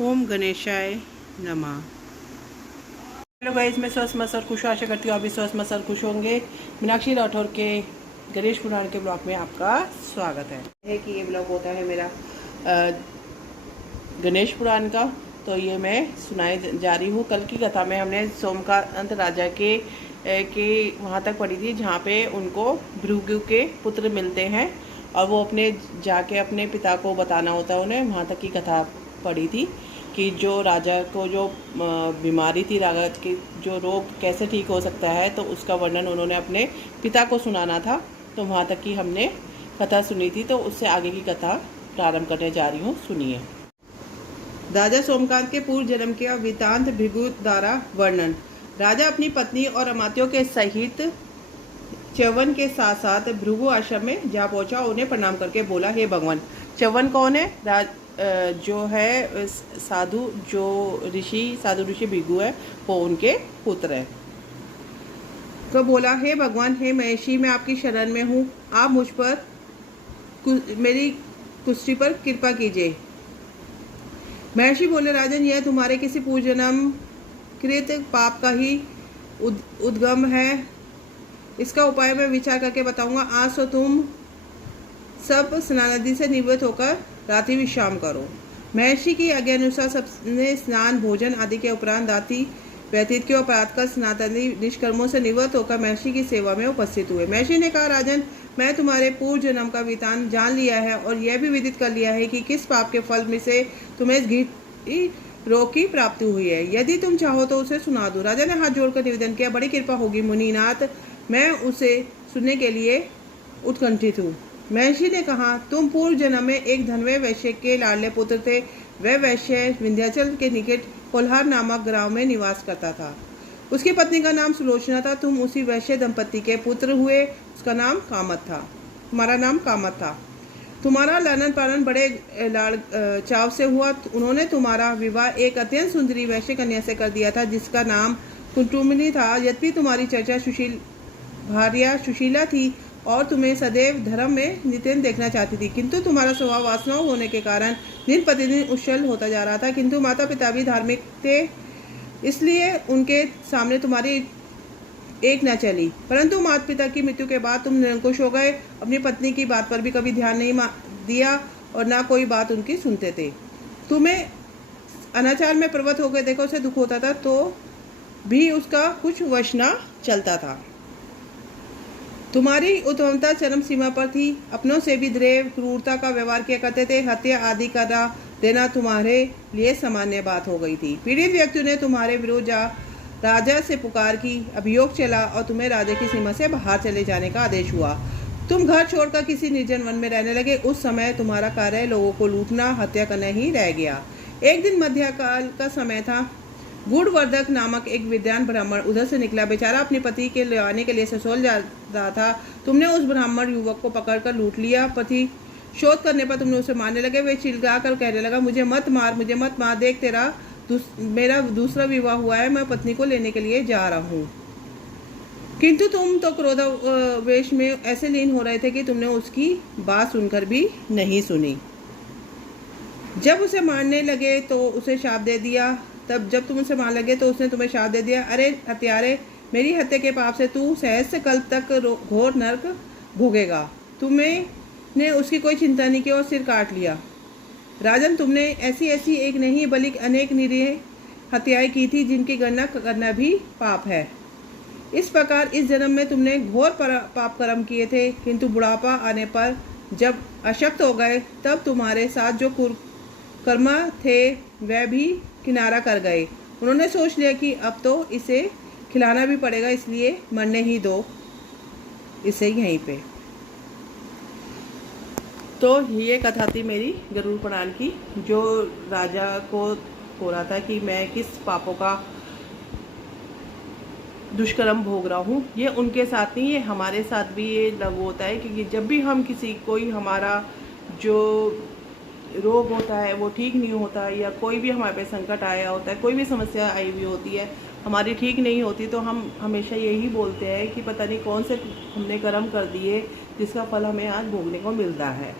ओम गणेशाय नमः। Hello guys, मैं स्वस्थ मस्त और खुश हूँ। आशा करती हूँ आप भी स्वस्थ मस्त और खुश होंगे। मीनाक्षी राठौर के गणेश पुराण के ब्लॉग में आपका स्वागत है कि ये ब्लॉग होता है मेरा गणेश पुराण का। तो ये मैं सुनाई जा रही हूँ। कल की कथा में हमने सोमकांत राजा के वहाँ तक पढ़ी थी जहाँ पे उनको भृगु के पुत्र मिलते हैं और वो अपने जाके अपने पिता को बताना होता है उन्हें। वहाँ तक की कथा पढ़ी थी कि जो राजा को जो बीमारी थी, राजा की जो रोग कैसे ठीक हो सकता है, तो उसका वर्णन उन्होंने अपने पिता को सुनाना था। तो वहाँ तक की हमने कथा सुनी थी। तो उससे आगे की कथा प्रारंभ करने जा रही हूँ, सुनिए। राजा सोमकांत के पूर्व जन्म के वृत्तांत भृगु द्वारा वर्णन। राजा अपनी पत्नी और अमात्यों के सहित च्यवन के साथ साथ भृगु आश्रम में जा पहुंचा। उन्हें प्रणाम करके बोला, हे भगवान। च्यवन कौन है? जो है साधु ऋषि भृगु है, वो उनके पुत्र है। तो बोला, हे भगवान, हे महेशी, मैं आपकी शरण में हूँ। आप मुझ पर मेरी कुष्ठी पर कृपा कीजिए। महर्षि बोले, राजन, यह तुम्हारे किसी पूर्व जन्म कृत पाप का ही उद्गम है। इसका उपाय मैं विचार करके बताऊंगा। आज तो तुम सब स्नान नदी से निवृत्त होकर रात्रि विश्राम करो। महर्षि की आज्ञा अनुसार सबने स्नान भोजन आदि के उपरांत रात्रि व्यतीत किया और प्रातः स्नातनी निष्कर्मों से निवृत्त होकर महर्षि की सेवा में उपस्थित हुए। महर्षि ने कहा, राजन, मैं तुम्हारे पूर्व जन्म का वृत्तांत जान लिया है और यह भी विदित कर लिया है कि किस पाप के फल में से तुम्हें इस रोग की प्राप्ति हुई है। यदि तुम चाहो तो उसे सुना दो। राजा ने हाथ जोड़कर निवेदन किया, बड़ी कृपा होगी मुनिनाथ, मैं उसे सुनने के लिए उत्कंठित हूँ। महर्षि ने कहा, तुम पूर्व जन्म में एक धनवे वैश्य के लाडले पुत्र थे। वह वैश्य विंध्याचल के निकट कोल्हार नामक ग्राम में निवास करता था। उसकी पत्नी का नाम सुलोचना था। तुम उसी वैश्य दंपति के पुत्र हुए। उसका नाम कामत था। तुम्हारा नाम कामत था। तुम्हारा लालन पालन बड़े लाड़ चाव से हुआ। उन्होंने तुम्हारा विवाह एक अत्यंत सुंदरी वैश्य कन्या से कर दिया था जिसका नाम कुंटुमिनी था। यद्यपि तुम्हारी चर्चा भार्या सुशीला थी और तुम्हें सदैव धर्म में नित्य देखना चाहती थी, किंतु तुम्हारा स्वभाव वासनाओं होने के कारण दिन प्रतिदिन उच्छल होता जा रहा था। किंतु माता पिता भी धार्मिक थे, इसलिए उनके सामने तुम्हारी एक न चली। परंतु माता पिता की मृत्यु के बाद तुम निरंकुश हो गए। अपनी पत्नी की बात पर भी कभी ध्यान नहीं दिया और ना कोई बात उनकी सुनते थे। तुम्हें अनाचार में प्रवृत्त हो गए देखो उसे दुख होता था तो भी उसका कुछ वश न चलता था। तुम्हारी उत्तमता चरम सीमा पर थी। अपनों से भी द्रेव क्रूरता का व्यवहार किया करते थे। हत्या आदि करा देना तुम्हारे लिए सामान्य बात हो गई थी। पीड़ित व्यक्तियों ने तुम्हारे विरुद्ध राजा से पुकार की। अभियोग चला और तुम्हें राजा की सीमा से बाहर चले जाने का आदेश हुआ। तुम घर छोड़कर किसी निर्जन वन में रहने लगे। उस समय तुम्हारा कार्य लोगों को लूटना, हत्या करना ही रह गया। एक दिन मध्यकाल का समय था। गुणवर्धक नामक एक विद्वान ब्राह्मण उधर से निकला। बेचारा अपनी पति के ले आने के लिए ससोल जा रहा था। तुमने उस ब्राह्मण युवक को पकड़कर लूट लिया। पति शोध करने पर तुमने उसे मारने लगे। वे चिल्ला कर कहने लगा, मुझे मत मार, मुझे मत मार। देख, मेरा दूसरा विवाह हुआ है। मैं पत्नी को लेने के लिए जा रहा हूँ। किंतु तुम तो क्रोधावेश में ऐसे लीन हो रहे थे कि तुमने उसकी बात सुनकर भी नहीं सुनी। जब उसे मारने लगे तो उसे शाप दे दिया। जब तुम उसे मार लगे तो उसने तुम्हें शाप दे दिया, अरे हत्यारे, मेरी हत्या के पाप से तू सहस्त्र कल्प तक घोर नरक भोगेगा। तुमने उसकी कोई चिंता नहीं की और सिर काट लिया। राजन, तुमने ऐसी एक नहीं बल्कि अनेक निरीह हत्याएं की थी जिनकी गणना करना भी पाप है। इस प्रकार इस जन्म में तुमने घोर पाप कर्म किए थे, किंतु बुढ़ापा आने पर जब अशक्त हो गए तब तुम्हारे साथ जो कर्म थे वह भी किनारा कर गए। उन्होंने सोच लिया कि अब तो इसे खिलाना भी पड़ेगा, इसलिए मरने ही दो इसे यहीं पे। तो ये कथा थी मेरी गरुड़ पुराण की, जो राजा को हो रहा था कि मैं किस पापों का दुष्कर्म भोग रहा हूँ। ये उनके साथ नहीं, ये हमारे साथ भी ये लागू होता है, क्योंकि जब भी हम कोई हमारा जो रोग होता है वो ठीक नहीं होता, या कोई भी हमारे पे संकट आया होता है, कोई भी समस्या आई हुई होती है, हमारी ठीक नहीं होती, तो हम हमेशा यही बोलते हैं कि पता नहीं कौन से हमने कर्म कर दिए जिसका फल हमें आज भोगने को मिलता है।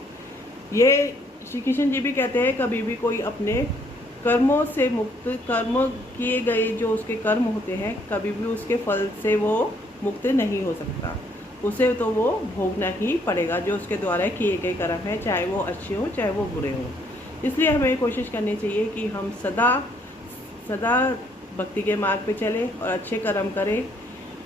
ये श्री कृष्ण जी भी कहते हैं, कभी भी कोई अपने कर्मों से मुक्त, कर्म किए गए जो उसके कर्म होते हैं कभी भी उसके फल से वो मुक्त नहीं हो सकता, उसे तो वो भोगना ही पड़ेगा जो उसके द्वारा किए गए कर्म हैं, चाहे वो अच्छे हों चाहे वो बुरे हों। इसलिए हमें कोशिश करनी चाहिए कि हम सदा सदा भक्ति के मार्ग पे चलें और अच्छे कर्म करें।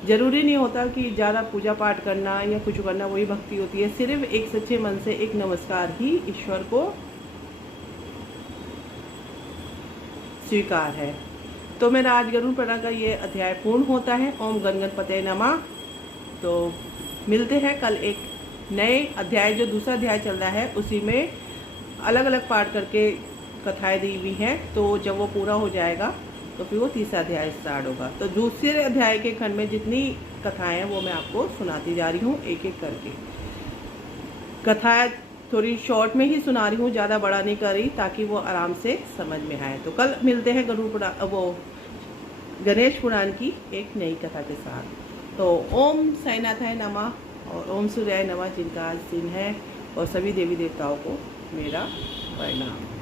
ज़रूरी नहीं होता कि ज़्यादा पूजा पाठ करना या कुछ करना वही भक्ति होती है, सिर्फ एक सच्चे मन से एक नमस्कार ही ईश्वर को स्वीकार है। तो मेरा आज गरुड़ पुराण का ये अध्याय पूर्ण होता है। ओम गण गणपतये नमः। तो मिलते हैं कल एक नए अध्याय, जो दूसरा अध्याय चल रहा है उसी में अलग अलग पाठ करके कथाएं दी हुई हैं, तो जब वो पूरा हो जाएगा तो फिर वो तीसरा अध्याय स्टार्ट होगा। तो दूसरे अध्याय के खंड में जितनी कथाएं हैं वो मैं आपको सुनाती जा रही हूँ एक एक करके। कथाएं थोड़ी शॉर्ट में ही सुना रही हूँ, ज़्यादा बड़ा नहीं कर रही, ताकि वो आराम से समझ में आए। तो कल मिलते हैं गरुड़ पुराण, वो गणेश पुराण की एक नई कथा के साथ। तो ओम साईनाथाय नमः और ओम सूर्याय नमः, जिनका आज दिन है, और सभी देवी देवताओं को मेरा प्रणाम।